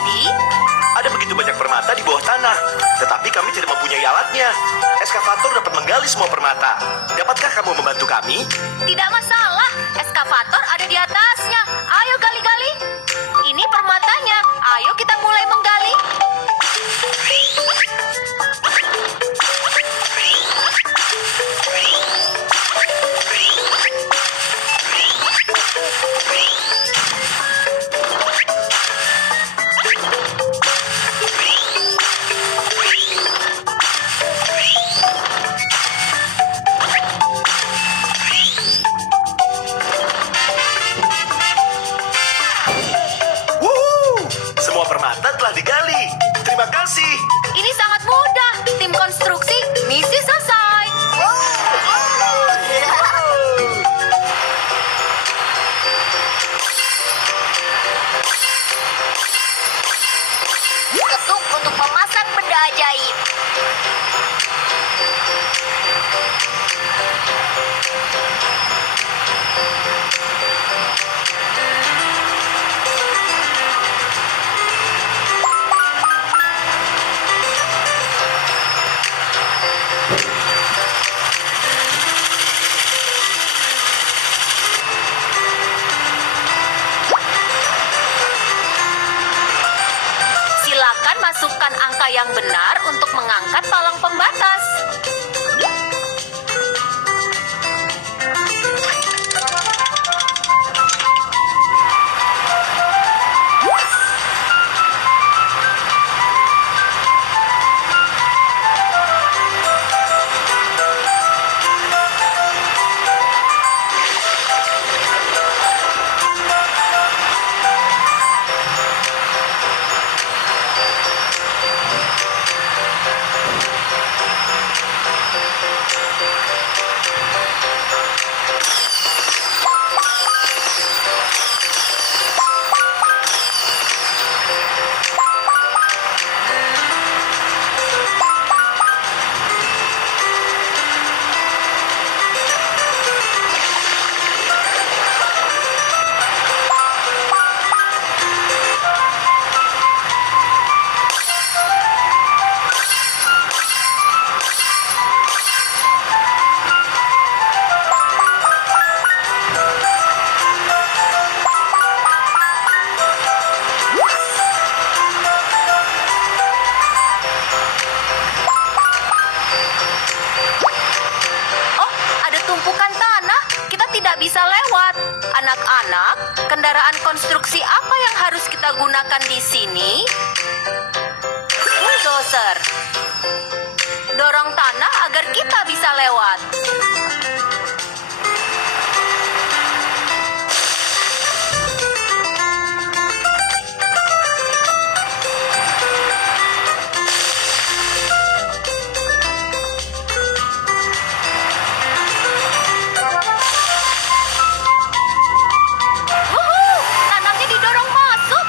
terjadi? Ada begitu banyak permata di bawah tanah, tetapi kami tidak mempunyai alatnya. Eskavator dapat menggali semua permata. Dapatkah kamu membantu kami? Tidak masalah, eskavator ada di atasnya. Ayo gali-gali. Ini permatanya. Ayo kita mulai menggali. Wuhu! Semua permata telah digali. Terima kasih. Ini sangat mudah. Tim konstruksi, misi selesai. Ketuk untuk memasang benda ajaib. Silakan masukkan angka yang benar untuk mengangkat palang pembatas. Oh, ada tumpukan tanah. Kita tidak bisa lewat. Anak-anak, kendaraan konstruksi apa yang harus kita gunakan di sini? Bulldozer. Dorong tanah agar kita bisa lewat. Wuhu, tanahnya didorong masuk.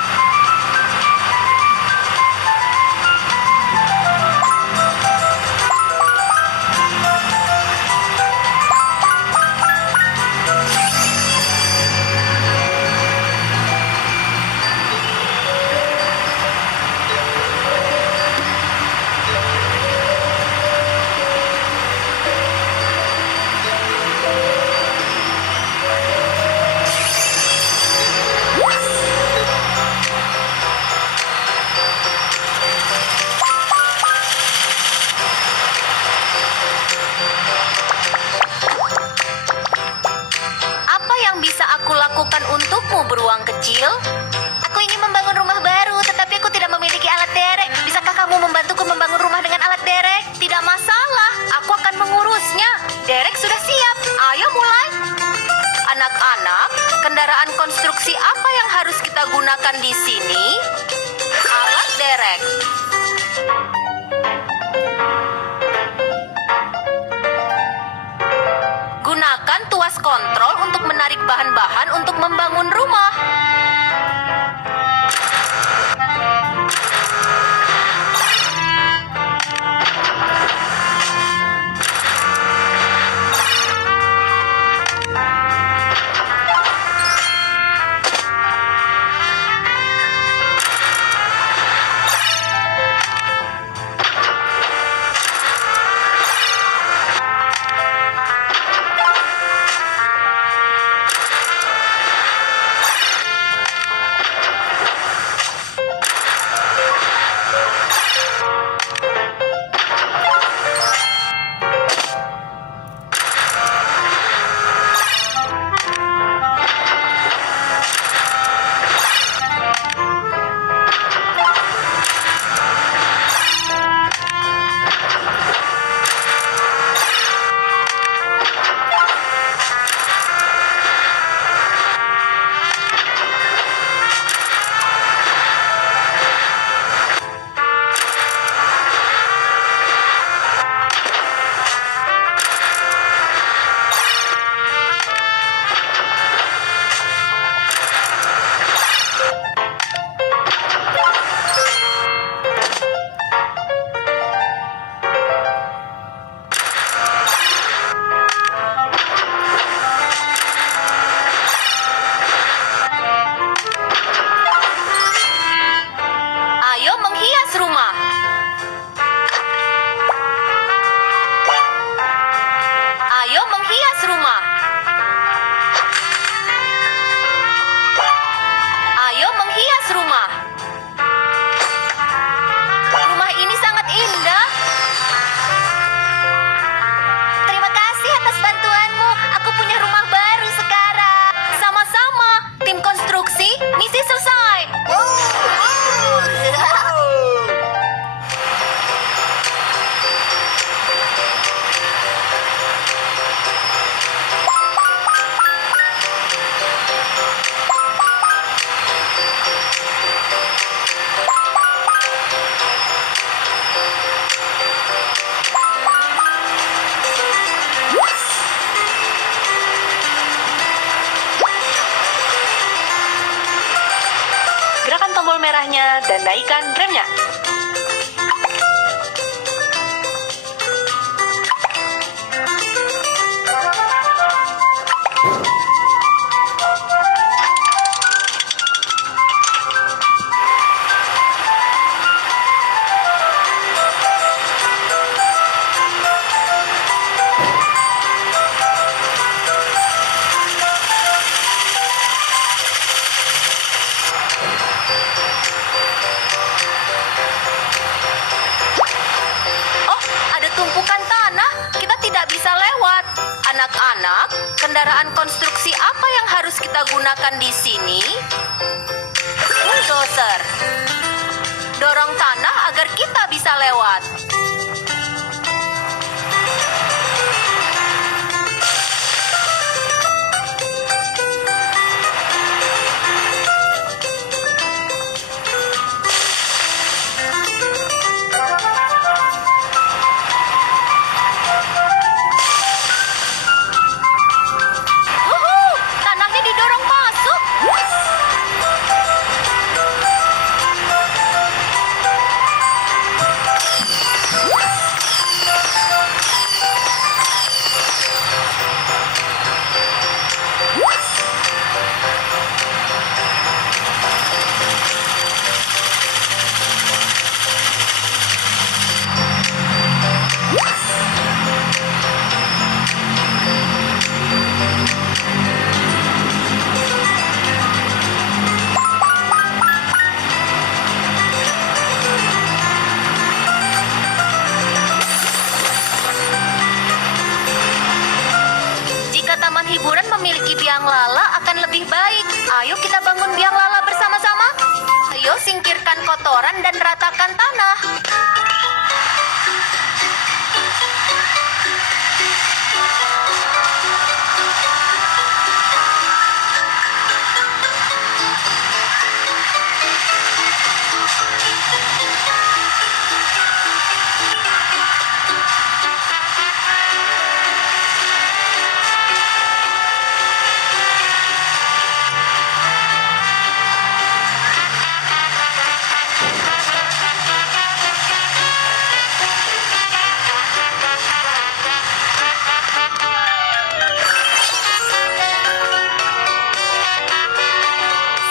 Apa yang bisa aku lakukan untukmu, beruang kecil? Aku ingin membangun rumah baru, tetapi aku tidak memiliki alat derek. Bisakah kamu membantuku membangun rumah dengan alat derek? Tidak masalah, aku akan mengurusnya. Derek sudah siap. Ayo mulai. Anak-anak, kendaraan konstruksi apa yang harus kita gunakan di sini? Alat derek. Gunakan tuas kontrol untuk menarik bahan-bahan untuk membangun rumah. merahnya dan naikkan remnya. Oh, ada tumpukan tanah. Kita tidak bisa lewat. Anak-anak, kendaraan konstruksi apa yang harus kita gunakan di sini? Bulldozer. Dorong tanah agar kita bisa lewat. Wuhu, tanahnya didorong masuk. Jika taman hiburan memiliki biang lala akan lebih baik. Ayo kita bangun biang lala bersama-sama. Ayo singkirkan kotoran dan ratakan tanah.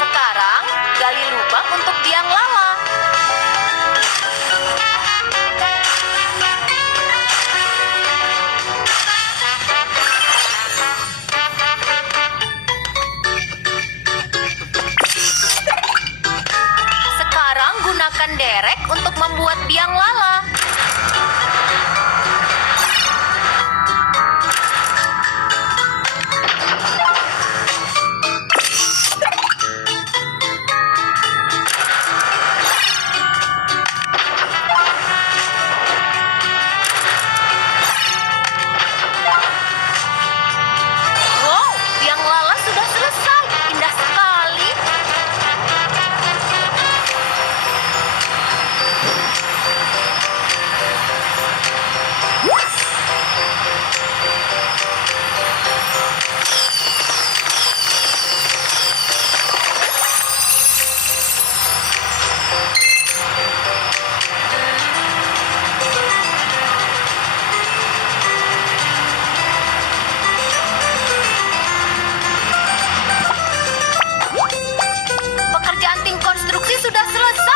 Sekarang gali lubang untuk biang lala. Sekarang gunakan derek untuk membuat biang lala. Wow, biang lala sudah selesai. Indah sekali. Pekerjaan tim konstruksi sudah selesai.